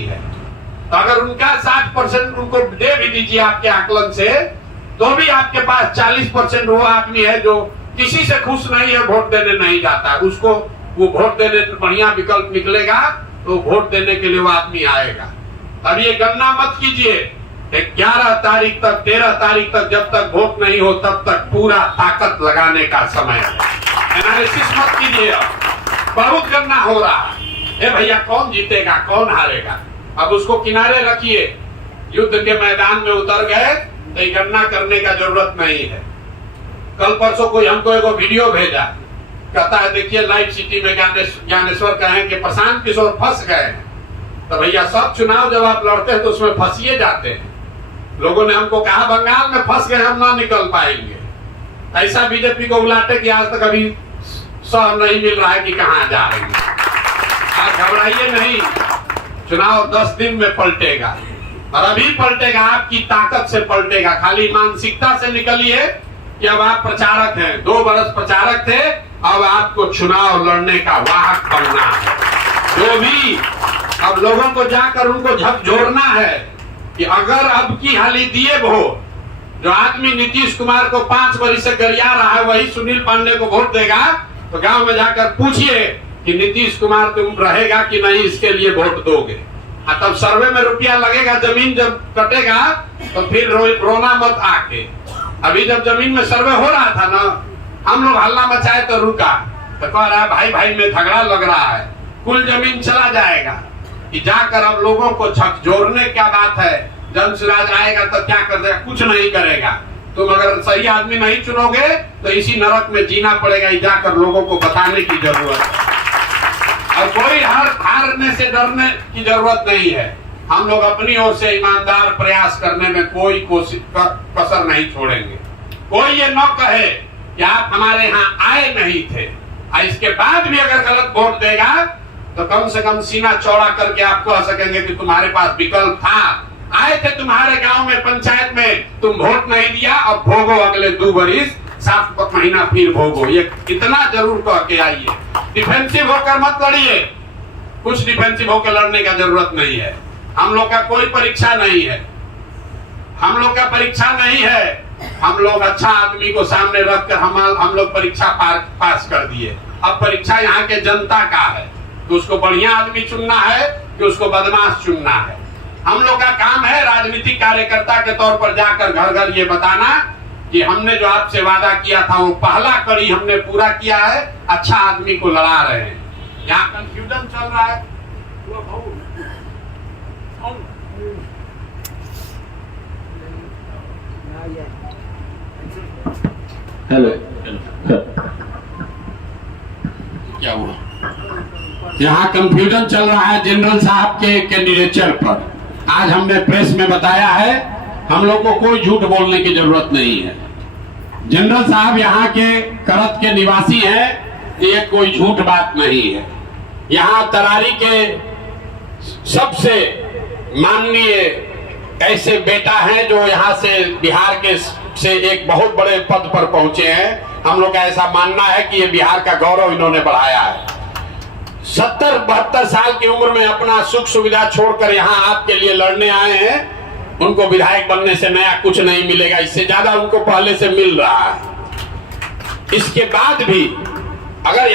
है। तो अगर उनका 60% उनको दे भी दीजिए आपके आकलन से, तो भी आपके पास 40% वो आदमी है जो किसी से खुश नहीं है, वोट देने नहीं जाता। उसको वो वोट देने बढ़िया विकल्प निकलेगा तो वोट देने के लिए वो आदमी आएगा। अब ये गणना मत कीजिए 11 तारीख तक 13 तारीख तक, जब तक वोट नहीं हो तब तक पूरा ताकत लगाने का समय है। एनालिसिस मत कीजिए। बहुत गणना हो रहा है भैया, कौन जीतेगा कौन हारेगा, अब उसको किनारे रखिए। युद्ध के मैदान में उतर गए तो गणना करने का जरूरत नहीं है। कल परसों कोई हमको एक वीडियो भेजा, कहता है देखिए लाइव सिटी में ज्ञानेश्वर कहें कि प्रशांत किशोर फंस गए हैं। तो भैया सब चुनाव जब आप लड़ते हैं तो उसमें फंसिए जाते हैं। लोगों ने हमको कहा बंगाल में फंस गए, हम ना निकल पाएंगे। ऐसा बीजेपी को उलाटे कि आज तक अभी सह नहीं मिल रहा है कि कहां जा रही है। आप घबराइए नहीं, चुनाव 10 दिन में पलटेगा और अभी पलटेगा, आपकी ताकत से पलटेगा। खाली मानसिकता से निकलिए कि अब आप प्रचारक हैं, 2 बरस प्रचारक थे, अब आपको चुनाव लड़ने का वाहक बनना है। जो भी अब लोगों को जाकर उनको झकझोरना है कि अगर अब की हाली दिए वोट, जो आदमी नीतीश कुमार को 5 वर्ष से गरिया रहा है वही सुनील पांडे को वोट देगा, तो गांव में जाकर पूछिए कि नीतीश कुमार तुम रहेगा कि नहीं, इसके लिए वोट दोगे। तब सर्वे में रुपया लगेगा, जमीन जब कटेगा तो फिर रोना मत आके। अभी जब जमीन में सर्वे हो रहा था ना, हम लोग हल्ला मचाए तो रुका, तो कह रहा है भाई भाई में झगड़ा लग रहा है, कुल जमीन चला जाएगा। कि जाकर अब लोगों को झकझोरने क्या बात है, जन सुराज आएगा तो क्या कर देगा, कुछ नहीं करेगा। तुम अगर सही आदमी नहीं चुनोगे तो इसी नरक में जीना पड़ेगा, जाकर लोगों को बताने की जरूरत है। और कोई हारने से डरने की जरूरत नहीं है। हम लोग अपनी ओर से ईमानदार प्रयास करने में कोई कसर नहीं छोड़ेंगे। कोई ये न कहे कि आप हमारे यहाँ आए नहीं थे, और इसके बाद भी अगर गलत वोट देगा तो कम से कम सीना चौड़ा करके आपको कह सकेंगे कि तुम्हारे पास विकल्प था, आए थे तुम्हारे गांव में पंचायत में, तुम वोट नहीं दिया, अब भोगो अगले 2 बरिस 7 महीना फिर भोगो। ये इतना जरूर कह के आइए। डिफेंसिव होकर मत लड़िए, कुछ डिफेंसिव होकर लड़ने का जरूरत नहीं है। हम लोग का कोई परीक्षा नहीं है, हम लोग का परीक्षा नहीं है। हम लोग अच्छा आदमी को सामने रखकर हम लोग परीक्षा पास कर दिए। अब परीक्षा यहाँ के जनता का है कि उसको बढ़िया आदमी चुनना है कि उसको बदमाश चुनना है। हम लोग का काम है राजनीतिक कार्यकर्ता के तौर पर जाकर घर घर ये बताना कि हमने जो आपसे वादा किया था वो पहला कड़ी हमने पूरा किया है, अच्छा आदमी को लड़ा रहे हैं। यहाँ कंफ्यूजन चल रहा है। हेलो, क्या हुआ? यहाँ कंफ्यूजन चल रहा है जनरल साहब के कैंडिडेचर पर। आज हमने प्रेस में बताया है, हम लोग को कोई झूठ बोलने की जरूरत नहीं है। जनरल साहब यहाँ के करत के निवासी हैं, ये कोई झूठ बात नहीं है। यहाँ तरारी के सबसे माननीय ऐसे बेटा हैं जो यहाँ से बिहार के से एक बहुत बड़े पद पर पहुंचे हैं। हम लोग का ऐसा मानना है कि ये बिहार का गौरव इन्होंने बढ़ाया है। 70-72 साल की उम्र में अपना सुख सुविधा छोड़कर यहाँ आपके लिए लड़ने आए हैं। उनको विधायक बनने से नया कुछ नहीं मिलेगा, इससे ज्यादा उनको पहले से मिल रहा है। इसके बाद भी अगर